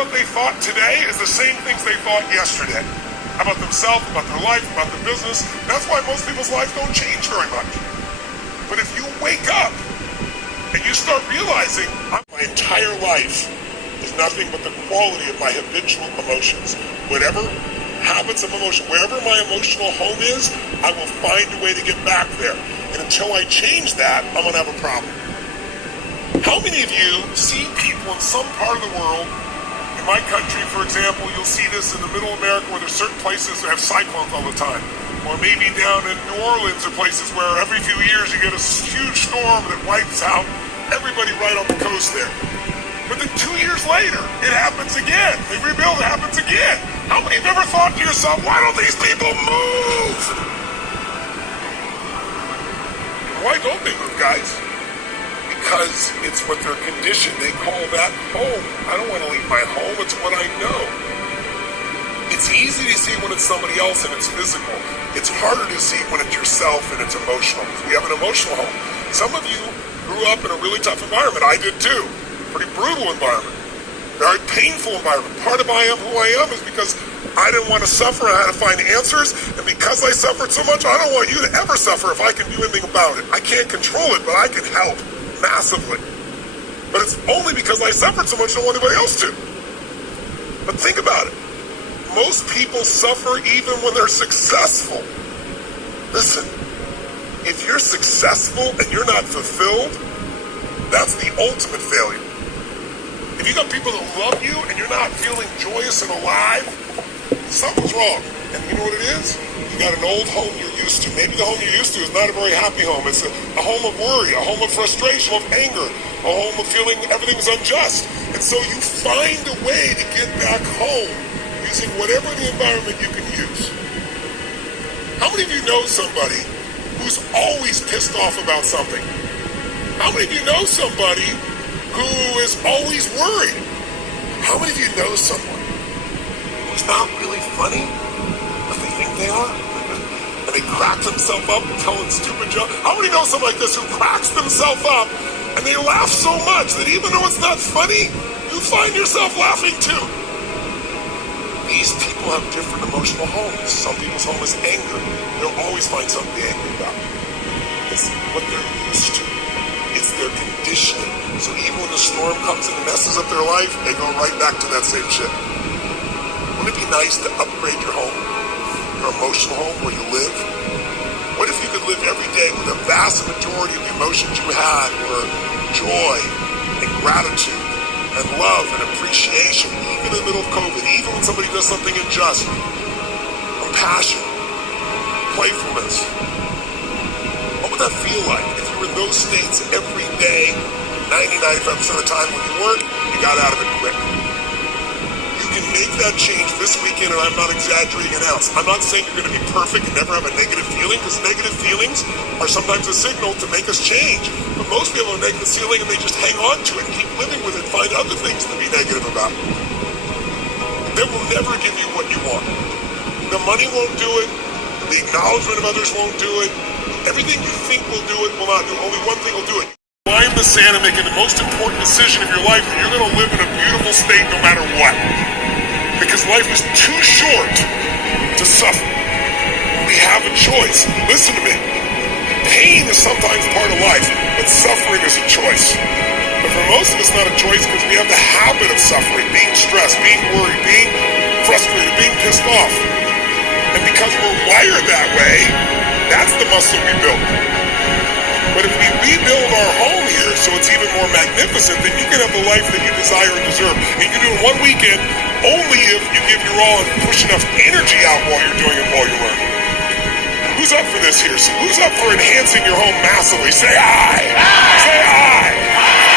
what they thought today is the same things they thought yesterday. About themselves, about their life, about their business. That's why most people's lives don't change very much. But if you wake up and you start realizing my entire life is nothing but the quality of my habitual emotions. Whatever habits of emotion, wherever my emotional home is, I will find a way to get back there. And until I change that, I'm going to have a problem. How many of you see people in some part of the world, in my country, for example, you'll see this in the middle of America where there's certain places that have cyclones all the time. Or maybe down in New Orleans or places where every few years you get a huge storm that wipes out everybody right on the coast there. But then 2 years later, it happens again. They rebuild, it happens again. How many of you ever thought to yourself, why don't these people move? Why don't they move, guys? Because it's what they're conditioned. They call that home. I don't want to leave my home. It's what I know. It's easy to see when it's somebody else and it's physical. It's harder to see when it's yourself and it's emotional. We have an emotional home. Some of you grew up in a really tough environment. I did too. Pretty brutal environment. Very painful environment. Part of who I am is because I didn't want to suffer. I had to find answers. And because I suffered so much, I don't want you to ever suffer if I can do anything about it. I can't control it, but I can help massively. But it's only because I suffered so much I don't want anybody else to. But think about it. Most people suffer even when they're successful. Listen, if you're successful and you're not fulfilled, that's the ultimate failure. If you got people that love you and you're not feeling joyous and alive, something's wrong. And you know what it is? You got an old home you're used to. Maybe the home you're used to is not a very happy home. It's a home of worry, a home of frustration, of anger, a home of feeling everything's unjust. And so you find a way to get back home using whatever the environment you can use. How many of you know somebody who's always pissed off about something? How many of you know somebody who is always worried? How many of you know someone who's not really funny, but they think they are? And they crack themselves up telling stupid jokes. How many know someone like this who cracks themselves up and they laugh so much that even though it's not funny, you find yourself laughing too? These people have different emotional homes. Some people's home is anger. They'll always find something to be angry about. It's what they're used to. It's their conditioning. So even when the storm comes and messes up their life, they go right back to that same shit. Wouldn't it be nice to upgrade your home, your emotional home where you live? What if you could live every day with a vast majority of the emotions you had were joy and gratitude and love and appreciation, even in the middle of COVID, even when somebody does something unjust, compassion, playfulness? What would that feel like if you were in those states every day, 90-95% of the time when you weren't, you got out of it quick? You can make that change this weekend, and I'm not exaggerating an ounce. I'm not saying you're going to be perfect and never have a negative feeling, because negative feelings are sometimes a signal to make us change. But most people have a negative feeling and they just hang on to it and keep living with it, find other things to be negative about. They will never give you what you want. The money won't do it. The acknowledgement of others won't do it. Everything you think will do it will not do it. Only one thing will do it. Line in the sand and making the most important decision of your life that you're going to live in a beautiful state no matter what. Because life is too short to suffer. We have a choice. Listen to me. Pain is sometimes part of life, but suffering is a choice. But for most of us, not a choice because we have the habit of suffering, being stressed, being worried, being frustrated, being pissed off. And because we're wired that way, that's the muscle we build. But if we rebuild our home here so it's even more magnificent, then you can have the life that you desire and deserve. And you can do it in one weekend only if you give your all and push enough energy out while you're doing it, while you're learning. Who's up for this here? So who's up for enhancing your home massively? Say aye! Aye! Say aye!